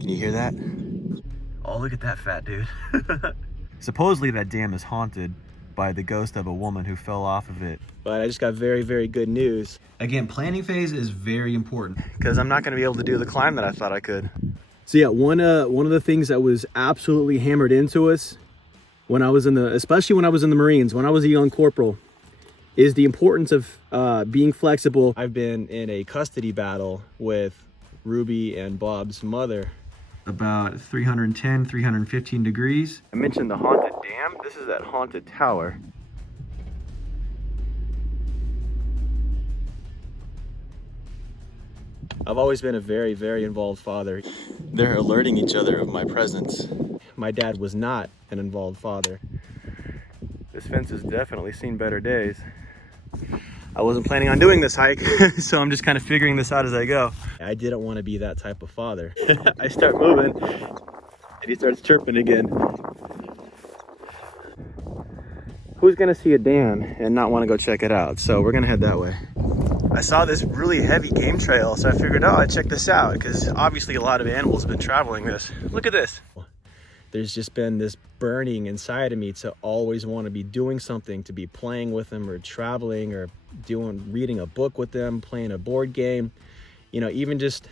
Can you hear that? Oh, look at that fat dude. Supposedly that dam is haunted by the ghost of a woman who fell off of it. But I just got very, very good news. Again, planning phase is very important because I'm not going to be able to do the climb that I thought I could. So yeah, one of the things that was absolutely hammered into us when I was especially when I was in the Marines, when I was a young corporal, is the importance of being flexible. I've been in a custody battle with Ruby and Bob's mother. About 310, 315 degrees. I mentioned the haunted dam. This is that haunted tower. I've always been a very, very involved father. They're alerting each other of my presence. My dad was not an involved father. This fence has definitely seen better days. I wasn't planning on doing this hike, so I'm just kind of figuring this out as I go. I didn't want to be that type of father. I start moving, and he starts chirping again. Who's gonna see a dam and not want to go check it out? So we're gonna head that way. I saw this really heavy game trail, so I figured, oh, I'd check this out, because obviously a lot of animals have been traveling this. Look at this. There's just been this burning inside of me to always want to be doing something, to be playing with them or traveling or reading a book with them, playing a board game, you know, even just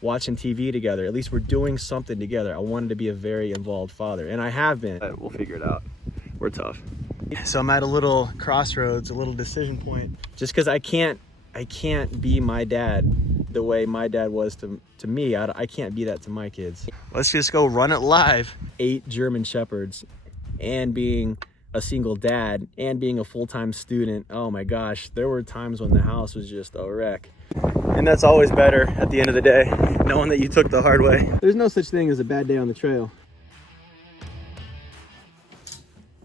watching TV together. At least we're doing something together. I wanted to be a very involved father, and I have been. We'll figure it out. We're tough. So I'm at a little crossroads, a little decision point. Just because I can't be my dad the way my dad was to me. I can't be that to my kids. Let's just go run it live. 8 German Shepherds, and being a single dad, and being a full-time student. Oh my gosh, there were times when the house was just a wreck. And that's always better at the end of the day, knowing that you took the hard way. There's no such thing as a bad day on the trail.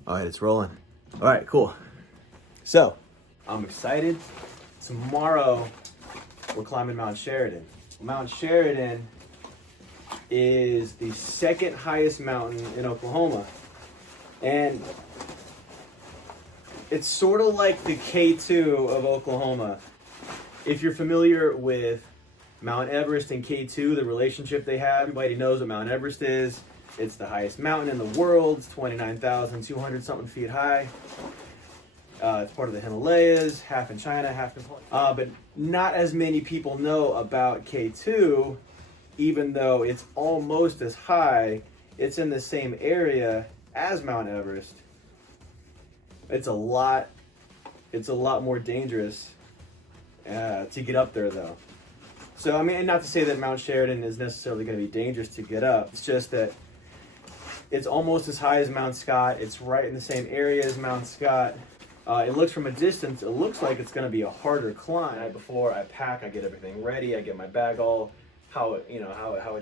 All right, it's rolling. All right, cool. So, I'm excited. Tomorrow, we're climbing Mount Sheridan. Mount Sheridan is the second highest mountain in Oklahoma. And it's sort of like the K2 of Oklahoma. If you're familiar with Mount Everest and K2, the relationship they have, everybody knows what Mount Everest is. It's the highest mountain in the world. It's 29,200 something feet high. It's part of the Himalayas, half in China, half in Poland. But not as many people know about K2, even though it's almost as high. It's in the same area as Mount Everest. It's a lot more dangerous to get up there, though. So, I mean, not to say that Mount Sheridan is necessarily going to be dangerous to get up. It's just that it's almost as high as Mount Scott. It's right in the same area as Mount Scott. It looks from a distance, it looks like it's going to be a harder climb. Before I pack, I get everything ready. I get my bag all how it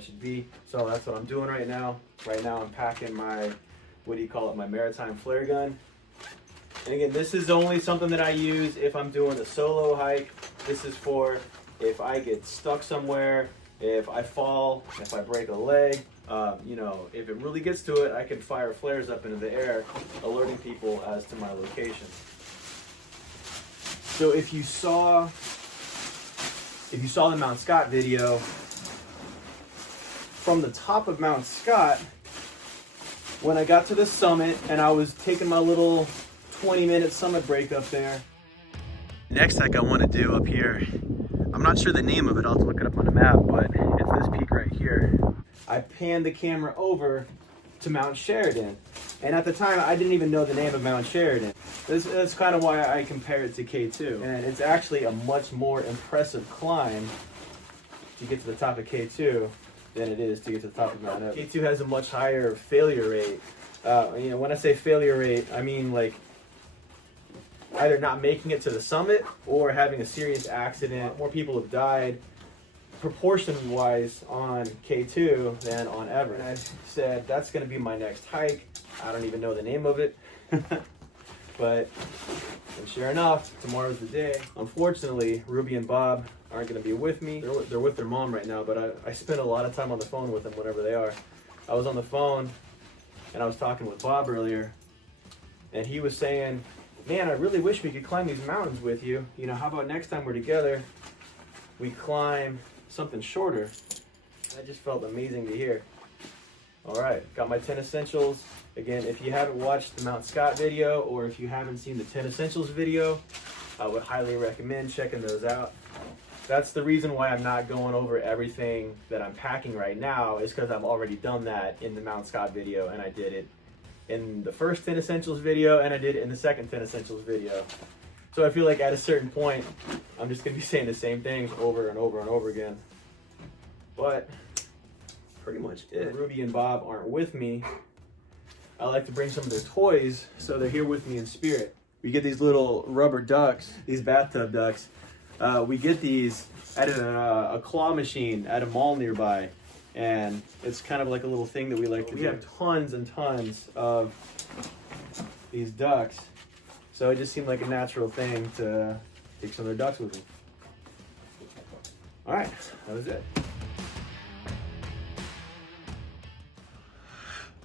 should be. So that's what I'm doing right now. Right now I'm packing my, my maritime flare gun. And again, this is only something that I use if I'm doing a solo hike. This is for if I get stuck somewhere, if I fall, if I break a leg. If it really gets to it, I can fire flares up into the air, alerting people as to my location. So if you saw the Mount Scott video, from the top of Mount Scott, when I got to the summit and I was taking my little 20-minute summit break up there. Next hike I want to do up here, I'm not sure the name of it, I'll have to look it up on a map, but it's this peak right here. I panned the camera over to Mount Sheridan. And at the time, I didn't even know the name of Mount Sheridan. That's kind of why I compare it to K2. And it's actually a much more impressive climb to get to the top of K2 than it is to get to the top of Mount Everest. K2 has a much higher failure rate. When I say failure rate, I mean like either not making it to the summit or having a serious accident. More people have died proportion-wise on K2 than on Everest. And I said, that's going to be my next hike. I don't even know the name of it. And sure enough, tomorrow's the day. Unfortunately, Ruby and Bob aren't going to be with me. They're with their mom right now, but I spend a lot of time on the phone with them whenever they are. I was on the phone, and I was talking with Bob earlier, and he was saying, man, I really wish we could climb these mountains with you. How about next time we're together, we climb something shorter. That just felt amazing to hear. All right, got my 10 essentials. Again, if you haven't watched the Mount Scott video, or if you haven't seen the 10 essentials video, I would highly recommend checking those out. That's the reason why I'm not going over everything that I'm packing right now, is because I've already done that in the Mount Scott video, and I did it in the first 10 essentials video, and I did it in the second 10 essentials video. So I feel like at a certain point, I'm just gonna be saying the same things over and over and over again. But pretty much it. Rudy and Bob aren't with me. I like to bring some of their toys, so they're here with me in spirit. We get these little rubber ducks, these bathtub ducks. We get these at a claw machine at a mall nearby, and it's kind of like a little thing that we like to do. We have tons and tons of these ducks, so it just seemed like a natural thing to take some of their ducks with me. All right, that was it.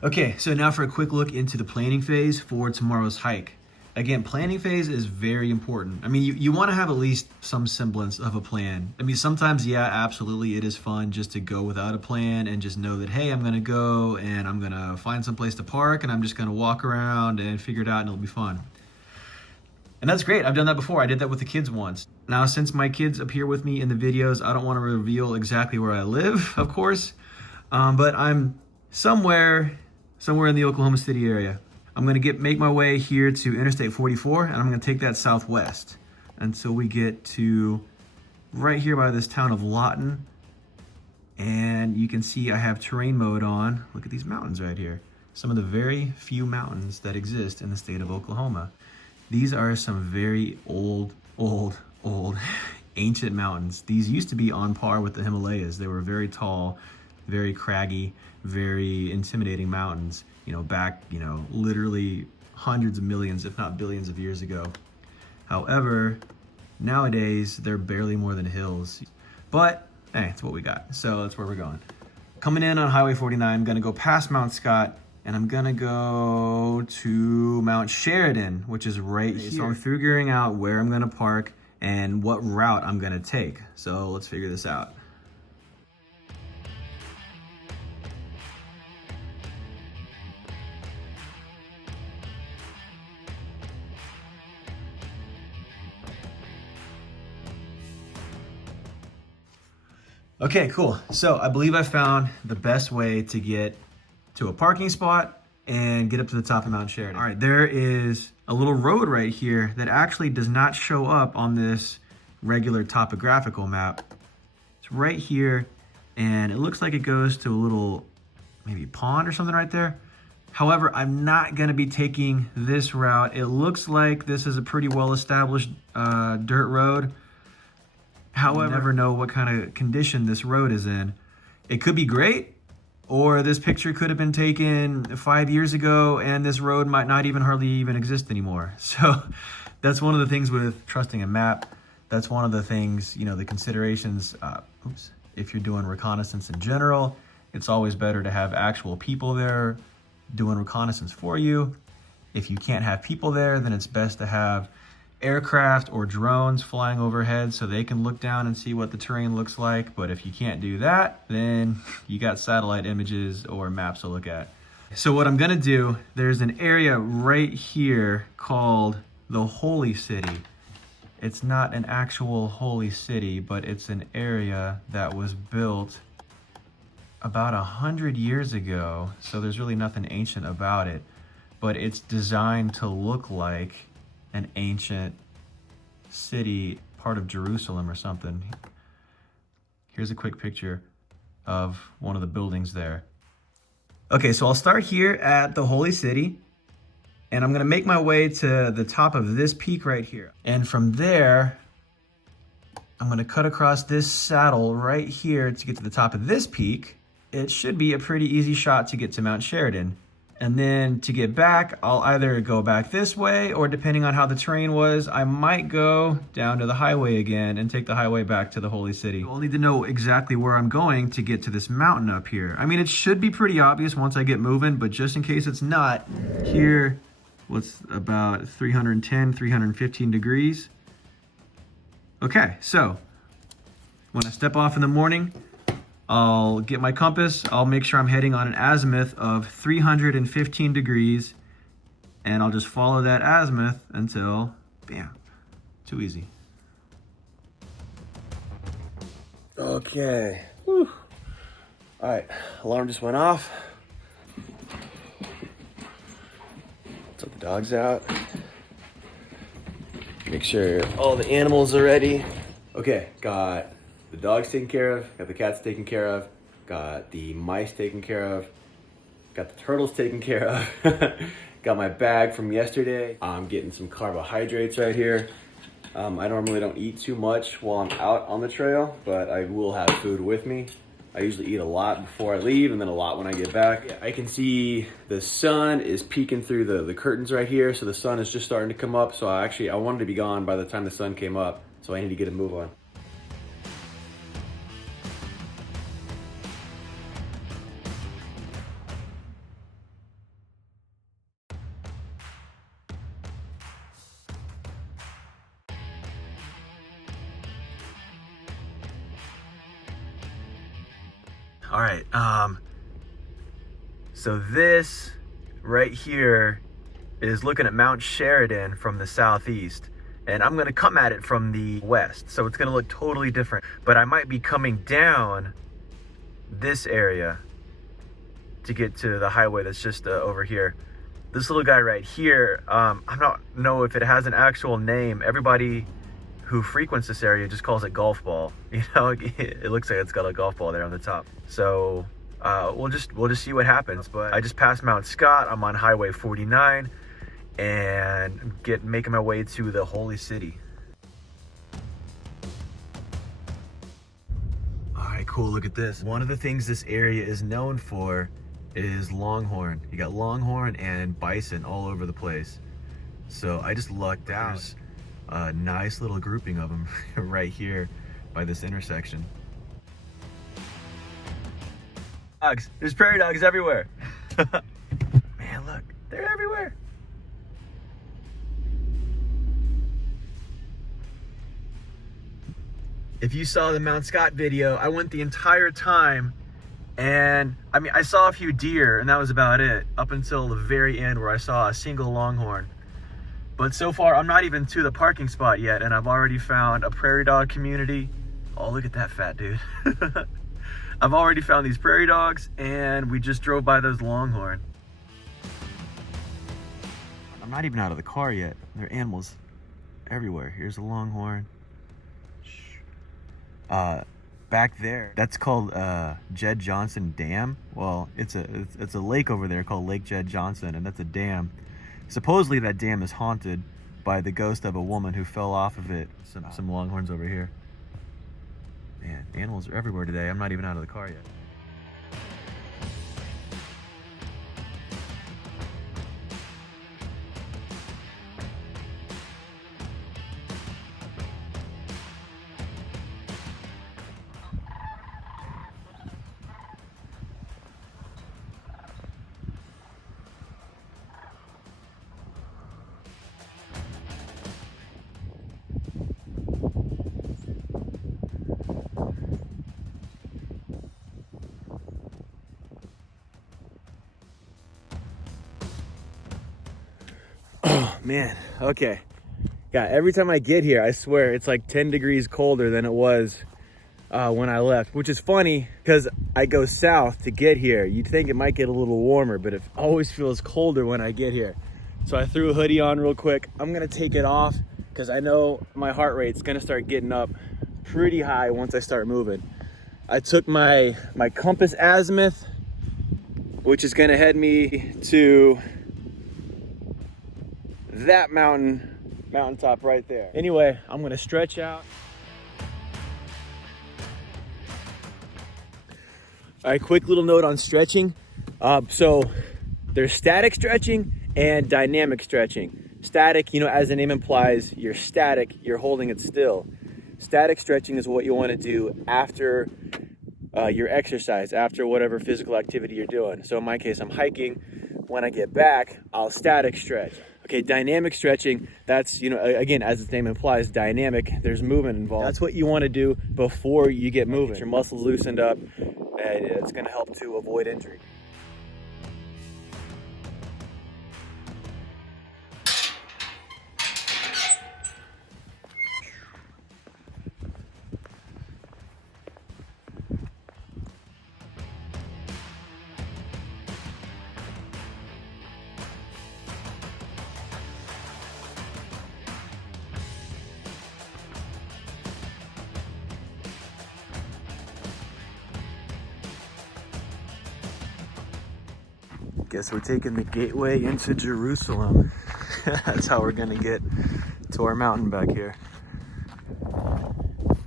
Okay, so now for a quick look into the planning phase for tomorrow's hike. Again, planning phase is very important. I mean, you want to have at least some semblance of a plan. I mean, sometimes, yeah, absolutely, it is fun just to go without a plan and just know that, hey, I'm going to go and I'm going to find some place to park and I'm just going to walk around and figure it out and it'll be fun. And that's great. I've done that before. I did that with the kids once. Now, since my kids appear with me in the videos, I don't want to reveal exactly where I live, of course, but I'm somewhere in the Oklahoma City area. I'm gonna make my way here to Interstate 44, and I'm gonna take that southwest until we get to right here by this town of Lawton. And you can see I have terrain mode on. Look at these mountains right here. Some of the very few mountains that exist in the state of Oklahoma. These are some very old, ancient mountains. These used to be on par with the Himalayas. They were very tall, very craggy, very intimidating mountains, back, literally hundreds of millions, if not billions of years ago. However, nowadays, they're barely more than hills. But, hey, it's what we got. So that's where we're going. Coming in on Highway 49, I'm gonna go past Mount Scott, and I'm gonna go to Mount Sheridan, which is right here. So I'm figuring out where I'm gonna park and what route I'm gonna take. So let's figure this out. Okay, cool. So I believe I found the best way to get to a parking spot and get up to the top of Mount Sheridan. All right, there is a little road right here that actually does not show up on this regular topographical map. It's right here, and it looks like it goes to a little maybe pond or something right there. However, I'm not gonna be taking this route. It looks like this is a pretty well-established dirt road. However, you never know what kind of condition this road is in. It could be great, or this picture could have been taken 5 years ago and this road might not even hardly even exist anymore. So that's one of the things with trusting a map. That's one of the things, the considerations, if you're doing reconnaissance in general, it's always better to have actual people there doing reconnaissance for you. If you can't have people there, then it's best to have aircraft or drones flying overhead so they can look down and see what the terrain looks like. But if you can't do that, then you got satellite images or maps to look at. So what I'm gonna do, there's an area right here called the Holy City. It's not an actual holy city, but it's an area that was built about 100 years ago. So there's really nothing ancient about it, but it's designed to look like an ancient city, part of Jerusalem or something. Here's a quick picture of one of the buildings there. Okay, so I'll start here at the Holy City, and I'm gonna make my way to the top of this peak right here. And from there, I'm gonna cut across this saddle right here to get to the top of this peak. It should be a pretty easy shot to get to Mount Sheridan. And then to get back, I'll either go back this way, or depending on how the terrain was, I might go down to the highway again and take the highway back to the Holy City. I'll need to know exactly where I'm going to get to this mountain up here. I mean, it should be pretty obvious once I get moving, but just in case it's not, here, what's about 310, 315 degrees. Okay, so when I step off in the morning, I'll get my compass. I'll make sure I'm heading on an azimuth of 315 degrees, and I'll just follow that azimuth until, bam, too easy. Okay. Whew. All right, alarm just went off. Let the dogs out. Make sure all the animals are ready. Okay, got the dogs taken care of, got the cats taken care of, got the mice taken care of, got the turtles taken care of, got my bag from yesterday. I'm getting some carbohydrates right here. I normally don't eat too much while I'm out on the trail, but I will have food with me. I usually eat a lot before I leave and then a lot when I get back. I can see the sun is peeking through the curtains right here, so the sun is just starting to come up. So I wanted to be gone by the time the sun came up, so I need to get a move on. All right, so this right here is looking at Mount Sheridan from the southeast, and I'm gonna come at it from the west, so it's gonna look totally different, but I might be coming down this area to get to the highway that's just over here. This little guy right here, I don't know if it has an actual name. Everybody who frequents this area just calls it golf ball. You know, it looks like it's got a golf ball there on the top. So we'll just see what happens. But I just passed Mount Scott. I'm on Highway 49 and making my way to the Holy City. All right, cool. Look at this. One of the things this area is known for is longhorn. You got longhorn and bison all over the place. So I just lucked out. There's a nice little grouping of them right here by this intersection. Dogs. There's prairie dogs everywhere. Man, look, they're everywhere. If you saw the Mount Scott video, I went the entire time, and I mean, I saw a few deer and that was about it, up until the very end where I saw a single longhorn. But so far, I'm not even to the parking spot yet, and I've already found a prairie dog community. Oh, look at that fat dude. I've already found these prairie dogs, and we just drove by those longhorn. I'm not even out of the car yet. There are animals everywhere. Here's a longhorn. Back there, that's called Jed Johnson Dam. Well, it's a lake over there called Lake Jed Johnson, and that's a dam. Supposedly that dam is haunted by the ghost of a woman who fell off of it. Some longhorns over here. Man, animals are everywhere today. I'm not even out of the car yet. Man, okay. Yeah, every time I get here, I swear it's like 10 degrees colder than it was when I left, which is funny because I go south to get here. You'd think it might get a little warmer, but it always feels colder when I get here. So I threw a hoodie on real quick. I'm gonna take it off because I know my heart rate's gonna start getting up pretty high once I start moving. I took my compass azimuth, which is gonna head me to that mountaintop right there. Anyway, I'm gonna stretch out. All right, quick little note on stretching. So there's static stretching and dynamic stretching. Static, you know, as the name implies, you're static, you're holding it still. Static stretching is what you want to do after your exercise, after whatever physical activity you're doing. So in my case, I'm hiking. When I get back, I'll static stretch. Okay, dynamic stretching, that's, you know, again, as its name implies, dynamic, there's movement involved. That's what you want to do before you get moving. Get your muscles loosened up, It's going to help to avoid injury. Guess we're taking the gateway into Jerusalem. That's how we're gonna get to our mountain back here.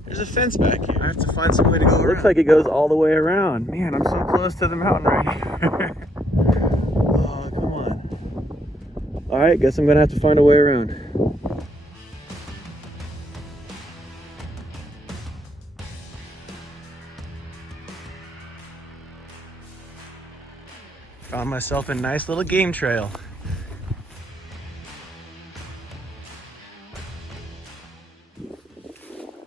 There's a fence back here. I have to find some way to go around. Looks like it goes all the way around. Man, I'm so close to the mountain right here. Oh, come on. All right, guess I'm gonna have to find a way around. Found myself a nice little game trail.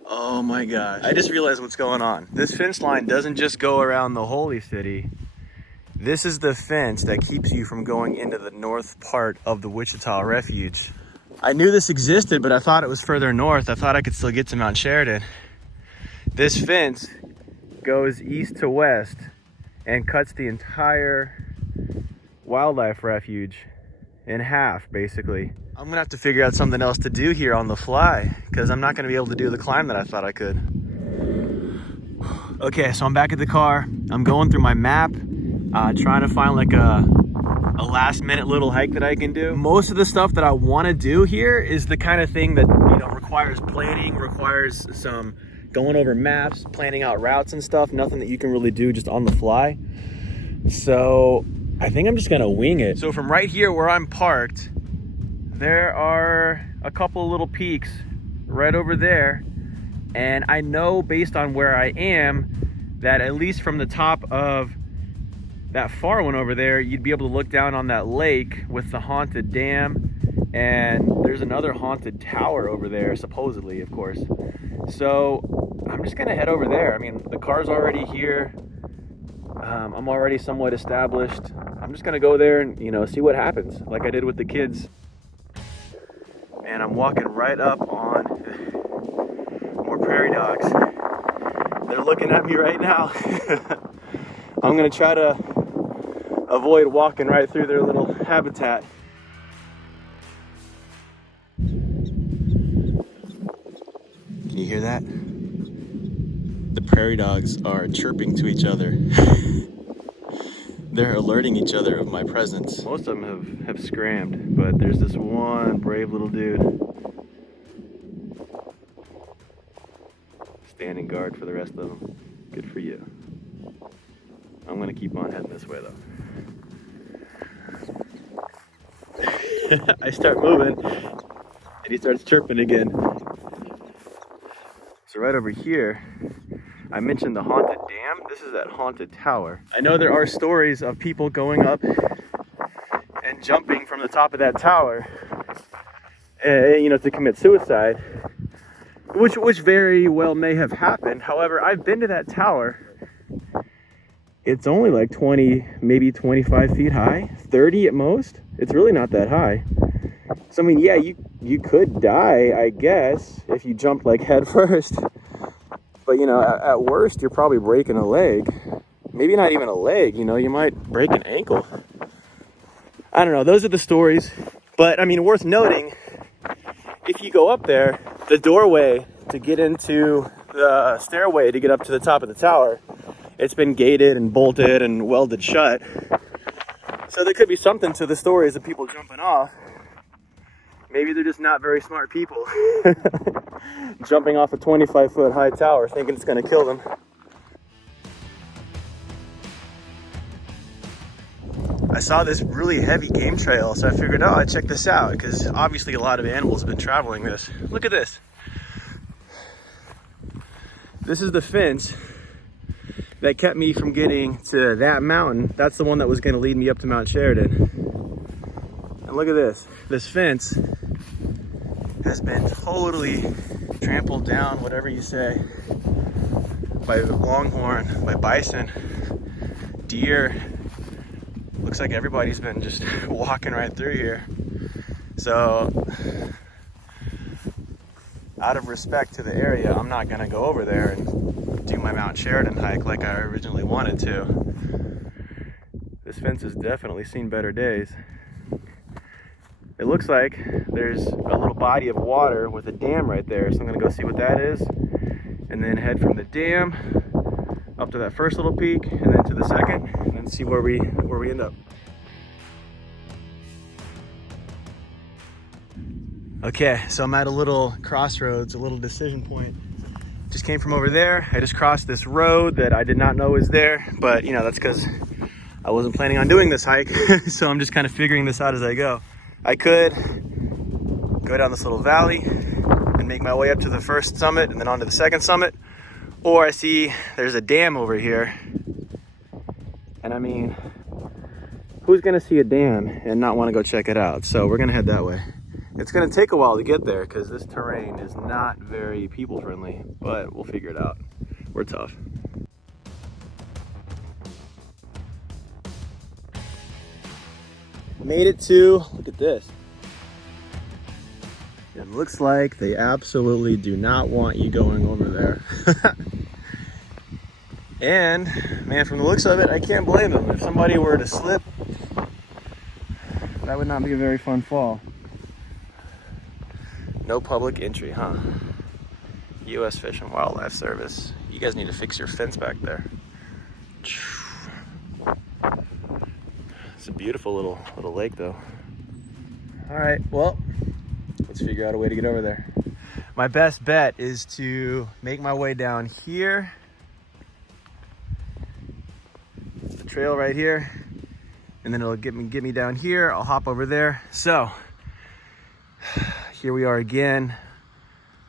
Oh my gosh. I just realized what's going on. This fence line doesn't just go around the holy city. This is the fence that keeps you from going into the north part of the Wichita Refuge. I knew this existed, but I thought it was further north. I thought I could still get to Mount Sheridan. This fence goes east to west and cuts the entire wildlife refuge in half, basically. I'm gonna have to figure out something else to do here on the fly because I'm not gonna be able to do the climb that I thought I could. Okay, so I'm back at the car. I'm going through my map, trying to find like a last minute little hike that I can do. Most of the stuff that I want to do here is the kind of thing that, you know, requires planning, requires some going over maps, planning out routes and stuff. Nothing that you can really do just on the fly. So I think I'm just gonna wing it. So from right here where I'm parked, there are a couple little peaks right over there. And I know based on where I am that at least from the top of that far one over there, you'd be able to look down on that lake with the haunted dam. And there's another haunted tower over there, supposedly, of course. So I'm just gonna head over there. I mean, the car's already here. I'm already somewhat established. I'm just gonna go there and, you know, see what happens, like I did with the kids. And I'm walking right up on more prairie dogs. They're looking at me right now. I'm gonna try to avoid walking right through their little habitat. Can you hear that? The prairie dogs are chirping to each other. They're alerting each other of my presence. Most of them have scrammed, but there's this one brave little dude standing guard for the rest of them. Good for you. I'm gonna keep on heading this way though. I start moving and he starts chirping again. So right over here, I mentioned the haunted dam. This is that haunted tower. I know there are stories of people going up and jumping from the top of that tower, you know, to commit suicide, which very well may have happened. However, I've been to that tower. It's only like 20, maybe 25 feet high, 30 at most. It's really not that high. So I mean, yeah, you could die, I guess, if you jumped like head first. But, you know, at worst, you're probably breaking a leg. Maybe not even a leg, you know, you might break an ankle. I don't know, those are the stories. But, I mean, worth noting, if you go up there, the doorway to get into the stairway to get up to the top of the tower, it's been gated and bolted and welded shut. So there could be something to the stories of people jumping off. Maybe they're just not very smart people. Jumping off a 25-foot high tower thinking it's gonna kill them. I saw this really heavy game trail, so I figured, oh, I'd check this out, because obviously a lot of animals have been traveling this. Look at this. This is the fence that kept me from getting to that mountain. That's the one that was gonna lead me up to Mount Sheridan. And look at this. This fence has been totally trampled down, whatever you say. by longhorn, by bison, deer. Looks like everybody's been just walking right through here. So out of respect to the area, I'm not gonna go over there and do my Mount Sheridan hike like I originally wanted to. This fence has definitely seen better days. It looks like there's a little body of water with a dam right there, so I'm gonna go see what that is, and then head from the dam up to that first little peak, and then to the second, and then see where we end up. Okay, so I'm at a little crossroads, a little decision point. Just came from over there. I just crossed this road that I did not know was there, but you know, that's because I wasn't planning on doing this hike. So I'm just kind of figuring this out as I go. I could go down this little valley and make my way up to the first summit and then onto the second summit. Or I see there's a dam over here. And I mean, who's gonna see a dam and not wanna go check it out? So we're gonna head that way. It's gonna take a while to get there because this terrain is not very people friendly, but we'll figure it out. We're tough. Made it to, look at this. It looks like they absolutely do not want you going over there. And man, from the looks of it, I can't blame them. If somebody were to slip, that would not be a very fun fall. No public entry, huh? U.S. Fish and Wildlife Service. You guys need to fix your fence back there. It's a beautiful little lake though. All right, well, let's figure out a way to get over there. My best bet is to make my way down here. The trail right here. And then it'll get me down here. I'll hop over there. So, here we are again.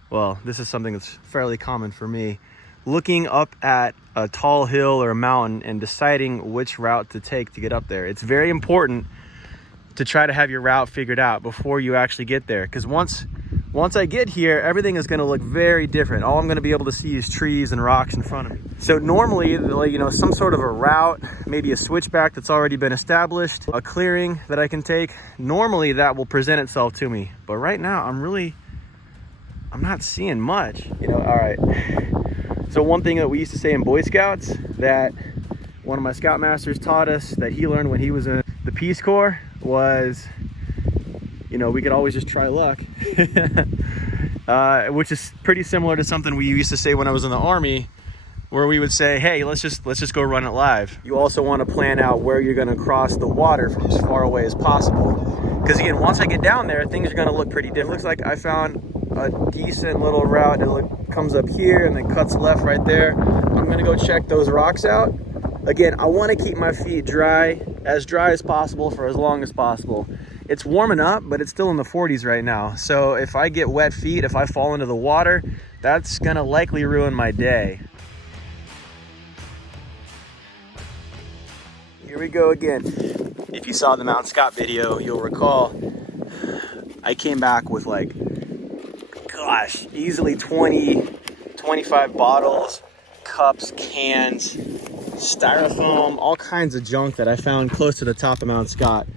Well, this is something that's fairly common for me. Looking up at a tall hill or a mountain and deciding which route to take to get up there. It's very important to try to have your route figured out before you actually get there. Because once I get here, everything is gonna look very different. All I'm gonna be able to see is trees and rocks in front of me. So normally, you know, some sort of a route, maybe a switchback that's already been established, a clearing that I can take, normally that will present itself to me. But right now, I'm not seeing much. You know, all right. So one thing that we used to say in Boy Scouts that one of my Scoutmasters taught us that he learned when he was in the Peace Corps was, you know, we could always just try luck. Which is pretty similar to something we used to say when I was in the Army, where we would say, hey, let's just go run it live. You also want to plan out where you're going to cross the water from as far away as possible. Because again, once I get down there, things are going to look pretty different. It looks like I found a decent little route. It comes up here and then cuts left right there. I'm going to go check those rocks out. Again, I want to keep my feet dry as possible for as long as possible. It's warming up, but it's still in the 40s right now. So if I get wet feet, if I fall into the water, that's gonna likely ruin my day. Here we go again. If you saw the Mount Scott video, you'll recall I came back with like, gosh, easily 20, 25 bottles, cups, cans, styrofoam, all kinds of junk that I found close to the top of Mount Scott.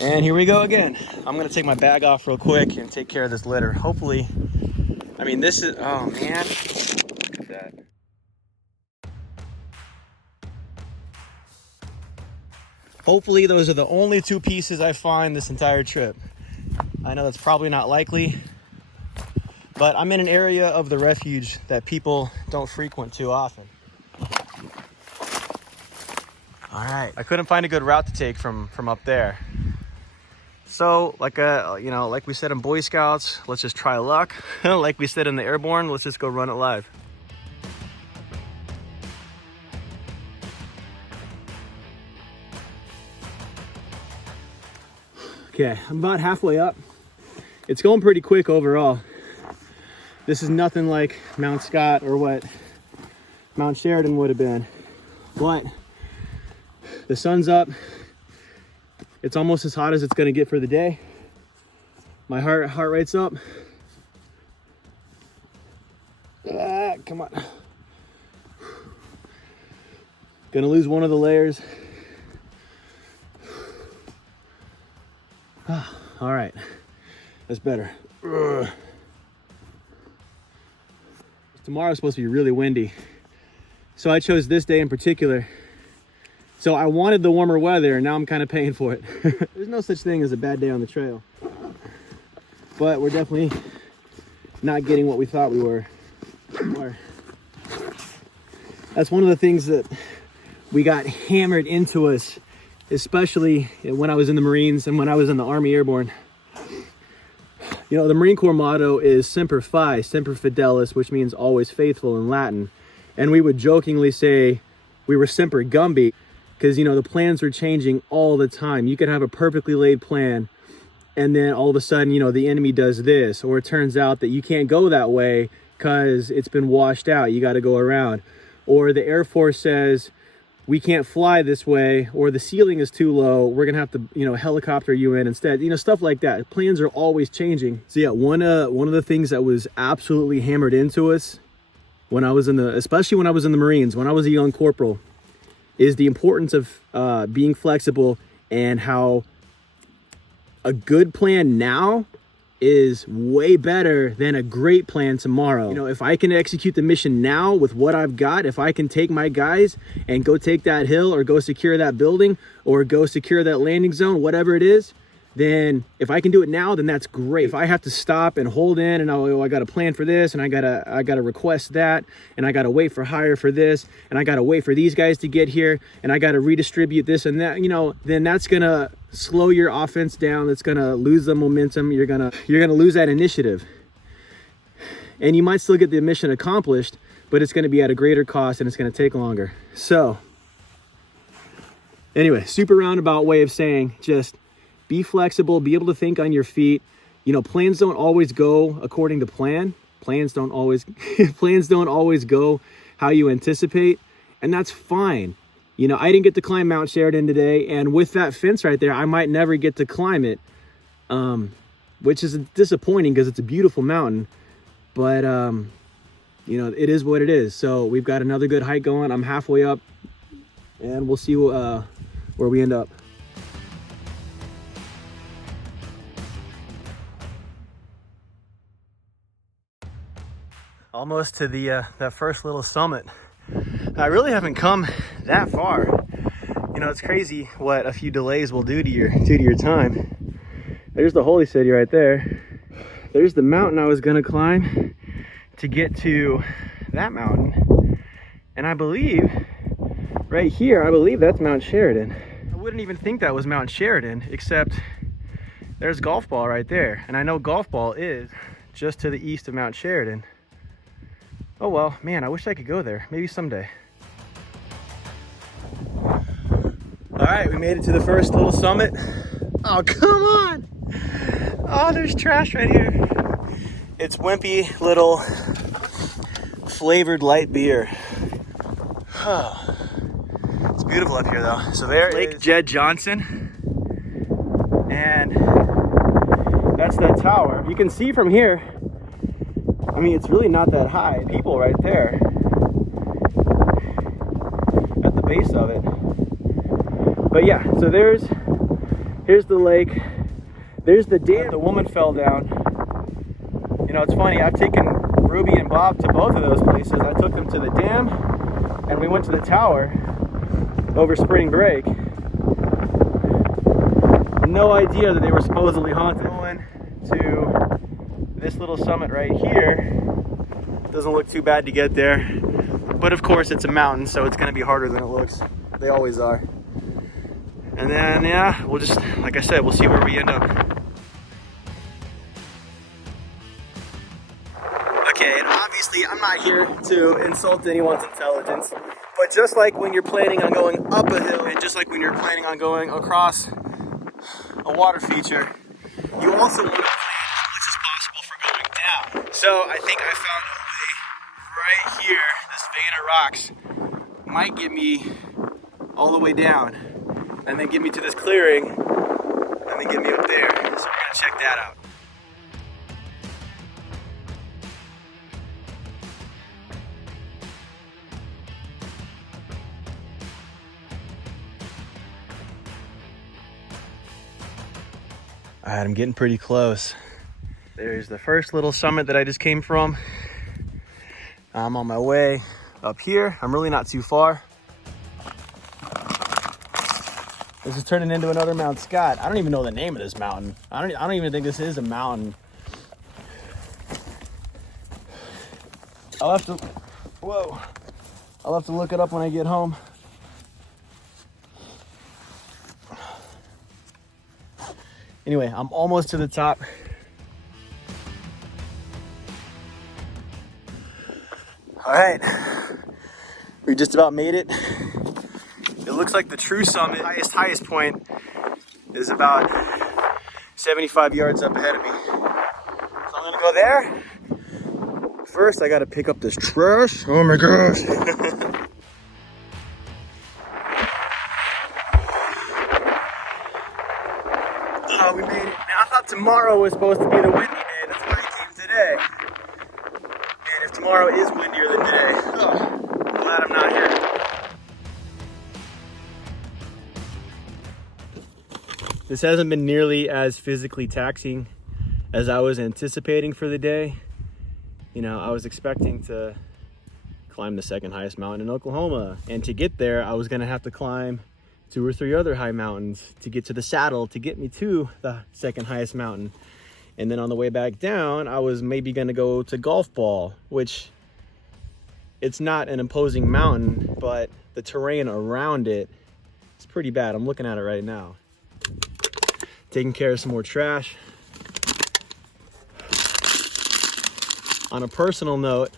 And here we go again. I'm gonna take my bag off real quick and take care of this litter. Hopefully, I mean, this is, oh man, look at that. Hopefully those are the only two pieces I find this entire trip. I know that's probably not likely, but I'm in an area of the refuge that people don't frequent too often. All right, I couldn't find a good route to take from up there. So, like like we said in Boy Scouts, let's just try luck. Like we said in the Airborne, let's just go run it live. Okay, I'm about halfway up. It's going pretty quick overall. This is nothing like Mount Scott or what Mount Sheridan would have been, but the sun's up. It's almost as hot as it's gonna get for the day. My heart rate's up. Come on. Gonna lose one of the layers. All right, that's better. Ugh. Tomorrow's supposed to be really windy, so I chose this day in particular. So I wanted the warmer weather, and now I'm kind of paying for it. There's no such thing as a bad day on the trail, but we're definitely not getting what we thought we were. That's one of the things that we got hammered into us, especially when I was in the Marines and when I was in the Army Airborne. You know, the Marine Corps motto is Semper Fi, Semper Fidelis, which means always faithful in Latin. And we would jokingly say we were Semper Gumby, because, you know, the plans were changing all the time. You could have a perfectly laid plan, and then all of a sudden, you know, the enemy does this, or it turns out that you can't go that way because it's been washed out. You got to go around. Or the Air Force says, we can't fly this way, or the ceiling is too low. We're going to have to, you know, helicopter you in instead. You know, stuff like that. Plans are always changing. So yeah, one of the things that was absolutely hammered into us when I was especially when I was in the Marines, when I was a young corporal, is the importance of being flexible, and how a good plan now is way better than a great plan tomorrow. You know, if I can execute the mission now with what I've got, if I can take my guys and go take that hill, or go secure that building, or go secure that landing zone, whatever it is, then if I can do it now, then that's great. If I have to stop and hold in, and I got to plan for this, and I gotta request that, and I gotta wait for hire for this, and I gotta wait for these guys to get here, and I gotta redistribute this and that, you know, then that's gonna slow your offense down. That's gonna lose the momentum. You're gonna lose that initiative, and you might still get the mission accomplished, but it's gonna be at a greater cost, and it's gonna take longer. So anyway, super roundabout way of saying, just be flexible, be able to think on your feet. You know, plans don't always go according to plan. Plans don't always go how you anticipate, and that's fine. You know, I didn't get to climb Mount Sheridan today, and with that fence right there, I might never get to climb it, which is disappointing because it's a beautiful mountain. But you know, it is what it is. So we've got another good hike going. I'm halfway up, and we'll see where we end up. Almost to the that first little summit. I really haven't come that far. You know, it's crazy what a few delays will do to your time. There's the holy city right there. There's the mountain I was gonna climb to get to that mountain. And I believe right here, I believe that's Mount Sheridan. I wouldn't even think that was Mount Sheridan, except there's Golf Ball right there. And I know Golf Ball is just to the east of Mount Sheridan. Oh well, man, I wish I could go there. Maybe someday. All right, we made it to the first little summit. Oh, come on. Oh, there's trash right here. It's wimpy little flavored light beer. Oh, it's beautiful up here though. So there is Lake Jed Johnson. And that's that tower. You can see from here, I mean, it's really not that high. People right there at the base of it. But yeah, so here's the lake. There's the dam. The woman fell down. You know, it's funny. I've taken Ruby and Bob to both of those places. I took them to the dam, and we went to the tower over spring break. No idea that they were supposedly haunted. Going to this little summit right here. Doesn't look too bad to get there, but of course it's a mountain, so it's going to be harder than it looks. They always are. And then yeah, we'll just, like I said, we'll see where we end up. Okay, and obviously I'm not here to insult anyone's intelligence, but just like when you're planning on going up a hill, and just like when you're planning on going across a water feature, you also want to plan as much as possible for going down. So I think I found a way right here. This vein of rocks might get me all the way down, and then get me to this clearing, and then get me up there. So we're gonna check that out. All right, I'm getting pretty close. There's the first little summit that I just came from. I'm on my way up here. I'm really not too far. This is turning into another Mount Scott. I don't even know the name of this mountain. I don't even think this is a mountain. I'll have to look it up when I get home. Anyway, I'm almost to the top. All right, we just about made it. It looks like the true summit, highest point, is about 75 yards up ahead of me. So I'm gonna go there. First, I gotta pick up this trash. Oh my gosh. Oh, we made it. Now, I thought tomorrow was supposed to be the windy day. That's why I came today. And if tomorrow is windier than today, I'm glad I'm not here. This hasn't been nearly as physically taxing as I was anticipating for the day. You know, I was expecting to climb the second highest mountain in Oklahoma. And to get there, I was gonna have to climb 2 or 3 other high mountains to get to the saddle to get me to the second highest mountain. And then on the way back down, I was maybe gonna go to Golf Ball, which it's not an imposing mountain, but the terrain around it is pretty bad. I'm looking at it right now. Taking care of some more trash. On a personal note,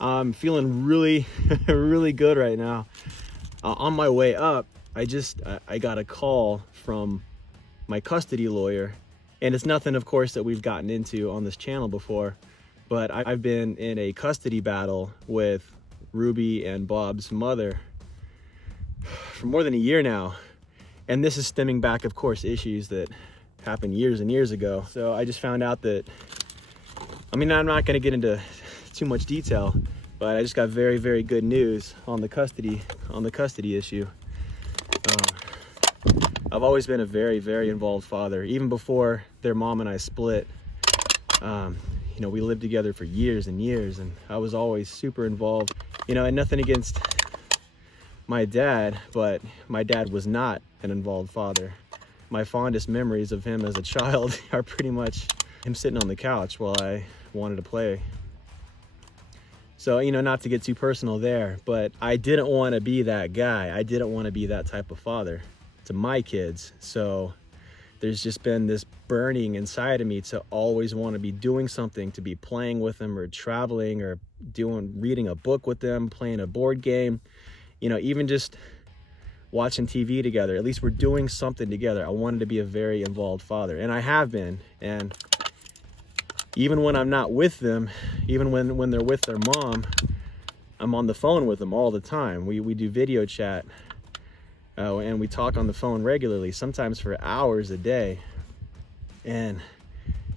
I'm feeling really, really good right now. On my way up, I got a call from my custody lawyer, and it's nothing, of course, that we've gotten into on this channel before, but I've been in a custody battle with Ruby and Bob's mother for more than a year now. And this is stemming back, of course, issues that happened years and years ago. So I just found out that, I mean, I'm not going to get into too much detail, but I just got very, very good news on the custody issue. I've always been a very, very involved father. Even before their mom and I split, you know, we lived together for years and years, and I was always super involved. You know, and nothing against my dad, but my dad was not an involved father. My fondest memories of him as a child are pretty much him sitting on the couch while I wanted to play. So, you know, not to get too personal there, but I didn't want to be that guy. I didn't want to be that type of father to my kids. So there's just been this burning inside of me to always want to be doing something, to be playing with them or traveling or reading a book with them, playing a board game, you know, even just watching TV together. At least we're doing something together. I wanted to be a very involved father, and I have been. And even when I'm not with them, even when they're with their mom, I'm on the phone with them all the time. We do video chat, and we talk on the phone regularly, sometimes for hours a day. And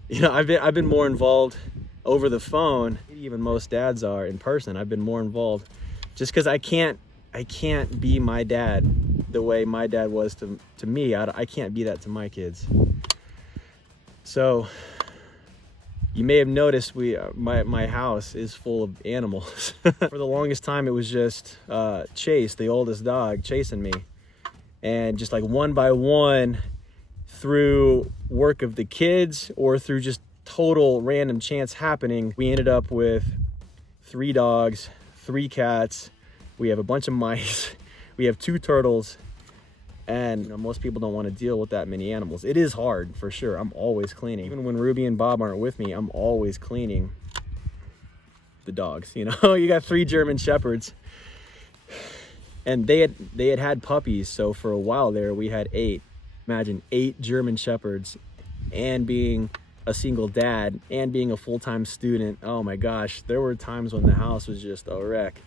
you know, I've been more involved over the phone, even most dads are in person. I've been more involved just because I can't be my dad the way my dad was to me. I can't be that to my kids. So you may have noticed my house is full of animals. For the longest time, it was just Chase, the oldest dog, chasing me. And just like one by one, through work of the kids or through just total random chance happening, we ended up with 3 dogs, 3 cats. We have a bunch of mice. We have 2 turtles. And you know, most people don't want to deal with that many animals. It is hard, for sure. I'm always cleaning. Even when Ruby and Bob aren't with me, I'm always cleaning the dogs. You know, you got 3 German Shepherds. And they had puppies. So for a while there, we had 8. Imagine 8 German Shepherds, and being a single dad and being a full-time student. Oh my gosh, there were times when the house was just a wreck.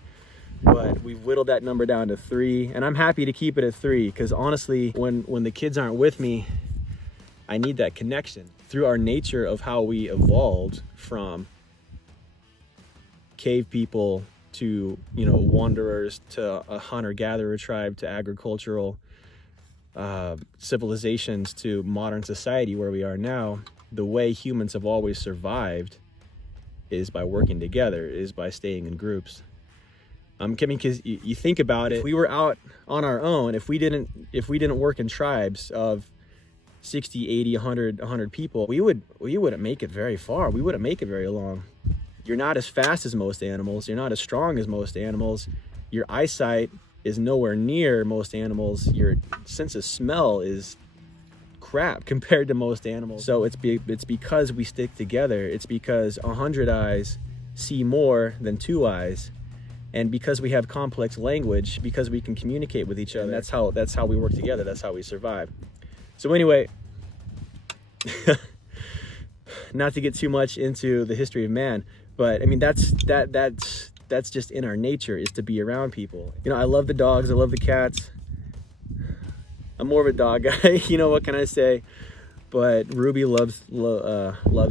But we've whittled that number down to 3, and I'm happy to keep it at 3, because honestly, when the kids aren't with me, I need that connection. Through our nature of how we evolved from cave people to, you know, wanderers, to a hunter-gatherer tribe, to agricultural, civilizations to modern society where we are now, the way humans have always survived is by working together, is by staying in groups. Because you think about it, if we were out on our own, if we didn't work in tribes of 60, 80, 100 people, we wouldn't make it very far. We wouldn't make it very long. You're not as fast as most animals. You're not as strong as most animals. Your eyesight is nowhere near most animals. Your sense of smell is crap compared to most animals. So it's because we stick together. It's because 100 eyes see more than 2 eyes. And because we have complex language, because we can communicate with each other, that's how we work together. That's how we survive. So anyway, not to get too much into the history of man, but I mean that's just in our nature, is to be around people. You know, I love the dogs, I love the cats. I'm more of a dog guy, you know, what can I say? But Ruby loves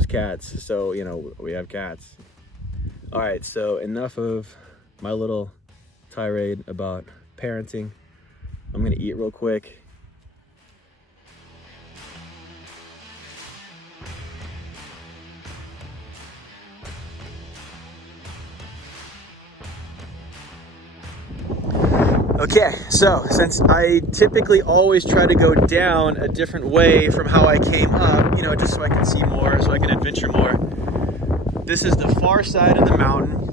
cats, so you know, we have cats. All right, so enough of my little tirade about parenting. I'm gonna eat real quick. Okay, so since I typically always try to go down a different way from how I came up, you know, just so I can see more, so I can adventure more. This is the far side of the mountain.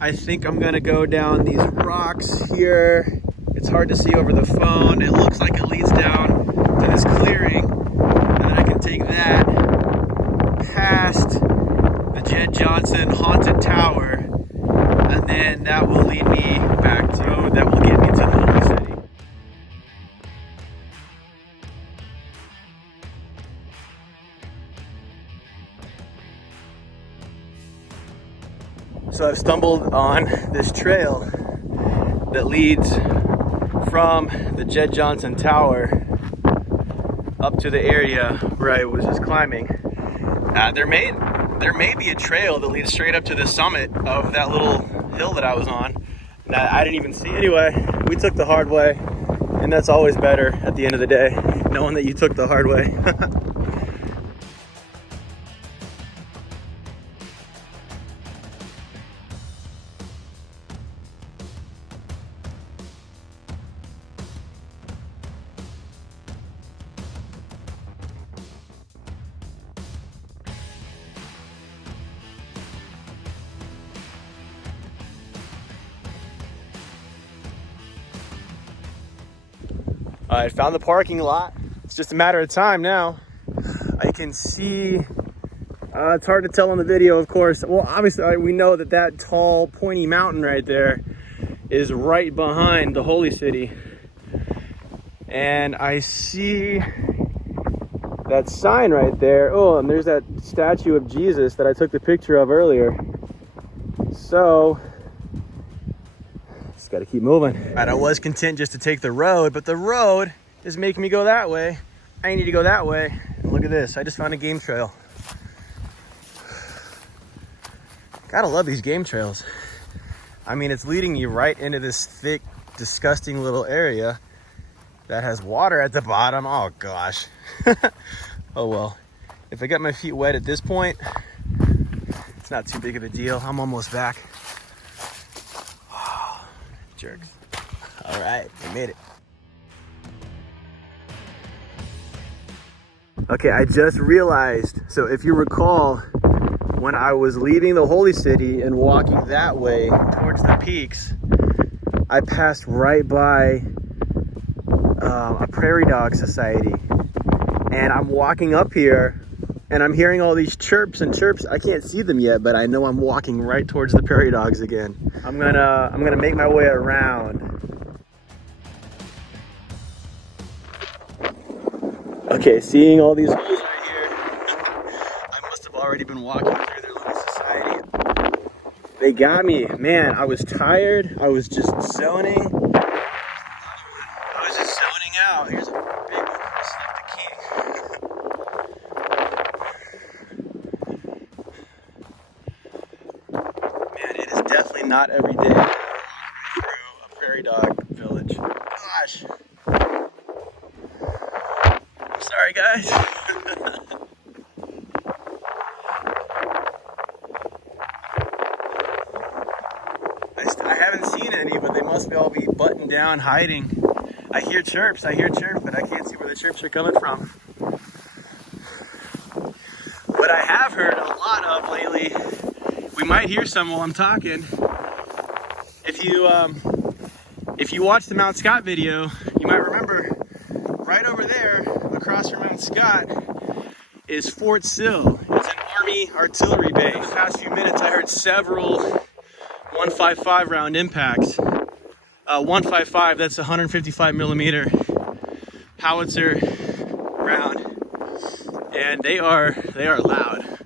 I think I'm gonna go down these rocks here. It's hard to see over the phone. It looks like it leads down to this clearing, and then I can take that past the Jed Johnson Haunted Tower, and then that will lead me back to, that will get me to the Holy City. So I've stumbled on this trail that leads from the Jed Johnson Tower up to the area where I was just climbing. There may be a trail that leads straight up to the summit of that little hill that I was on that I didn't even see. Anyway, we took the hard way, and that's always better at the end of the day, knowing that you took the hard way. I found the parking lot. It's just a matter of time now. I can see, it's hard to tell on the video, of course. Well, obviously we know that tall, pointy mountain right there is right behind the Holy City. And I see that sign right there. Oh, and there's that statue of Jesus that I took the picture of earlier. So, got to keep moving. All right, I was content just to take the road, but the road is making me go that way. I need to go that way. And look at this, I just found a game trail. Gotta love these game trails. I mean, it's leading you right into this thick, disgusting little area that has water at the bottom. Oh gosh. Oh well. If I got my feet wet at this point, it's not too big of a deal. I'm almost back. Jerks. All right, we made it. Okay, I just realized, so if you recall, when I was leaving the Holy City and walking that way towards the peaks, I passed right by a prairie dog society. And I'm walking up here and I'm hearing all these chirps and chirps. I can't see them yet, but I know I'm walking right towards the prairie dogs again. I'm gonna make my way around. Okay, seeing all these holes right here, I must have already been walking through their little society. They got me. Man, I was tired. I was just zoning. I was just zoning out. Here's a big one. This is like the king. Man, it is definitely not every day through a prairie dog village. Gosh. guys. I haven't seen any, but they must all be buttoned down, hiding. I hear chirps, but I can't see where the chirps are coming from. What I have heard a lot of lately, we might hear some while I'm talking. If you watch the Mount Scott video, you might remember right over there, across from Mount Scott, is Fort Sill. It's an Army artillery base. In the past few minutes, I heard several 155 round impacts. 155, that's 155 millimeter howitzer round, and they are loud.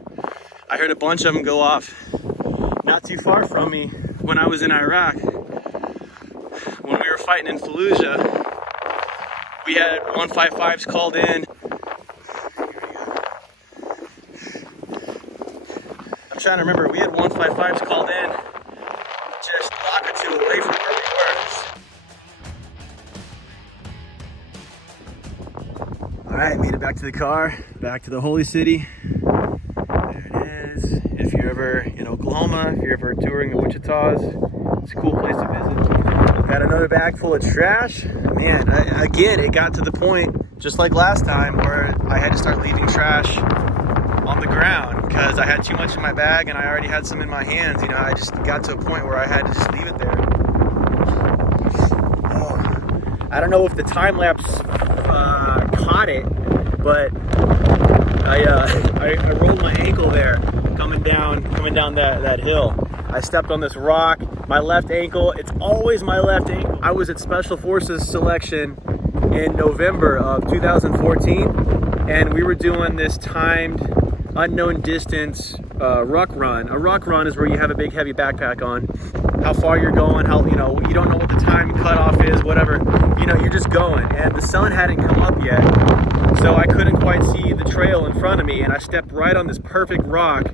I heard a bunch of them go off not too far from me when I was in Iraq. When we were fighting in Fallujah, we had 155s called in. I'm trying to remember, we had 155s called in just a block or two away from where we were. All right, made it back to the car, back to the Holy City. There it is. If you're ever in Oklahoma, if you're ever touring the Wichitas, it's a cool place to visit. Got another bag full of trash. Man, again, it got to the point, just like last time, where I had to start leaving trash on the ground because I had too much in my bag and I already had some in my hands. You know, I just got to a point where I had to just leave it there. Oh, I don't know if the time lapse caught it, but I rolled my ankle there coming down that hill. I stepped on this rock. My left ankle, it's always my left ankle. I was at Special Forces selection in November of 2014, and we were doing this timed unknown distance ruck run. A ruck run is where you have a big heavy backpack on. How far you're going, you don't know what the time cutoff is, whatever. You're just going, and the sun hadn't come up yet, so I couldn't quite see the trail in front of me, and I stepped right on this perfect rock.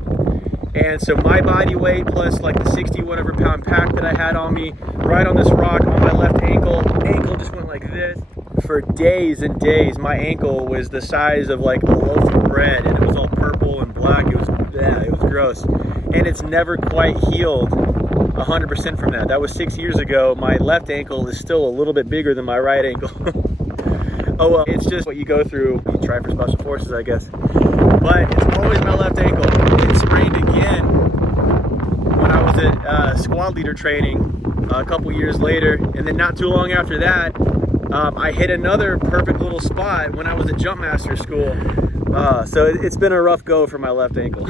And so my body weight plus like the 60 whatever pound pack that I had on me, right on this rock on my left ankle just went like this. For days and days, my ankle was the size of like a loaf of bread, and it was all purple and black. It was gross. And it's never quite healed 100% from that. That was 6 years ago. My left ankle is still a little bit bigger than my right ankle. Oh well, it's just what you go through. You try for Special Forces, I guess. But it's always my left ankle. It sprained again when I was at squad leader training a couple years later, and then not too long after that, I hit another perfect little spot when I was at jump master school. So it's been a rough go for my left ankle.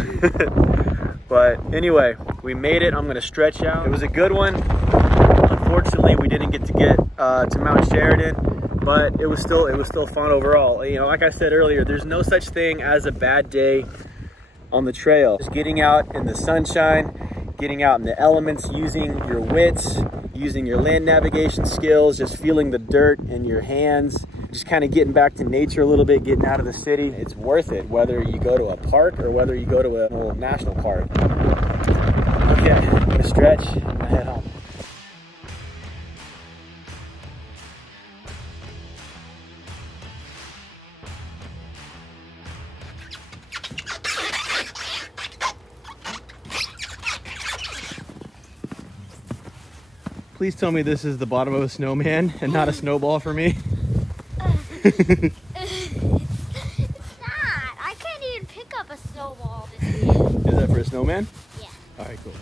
But anyway, we made it. I'm gonna stretch out. It was a good one. Unfortunately, we didn't get to Mount Sheridan, but it was still fun overall. Like I said earlier, there's no such thing as a bad day on the trail. Just getting out in the sunshine, getting out in the elements, using your wits, using your land navigation skills, just feeling the dirt in your hands, just kind of getting back to nature a little bit, getting out of the city. It's worth it, whether you go to a park or whether you go to a little national park. Okay, I'm gonna stretch and head home. Please tell me this is the bottom of a snowman and not a snowball for me. It's not. I can't even pick up a snowball this year. Is that for a snowman? Yeah. All right, cool.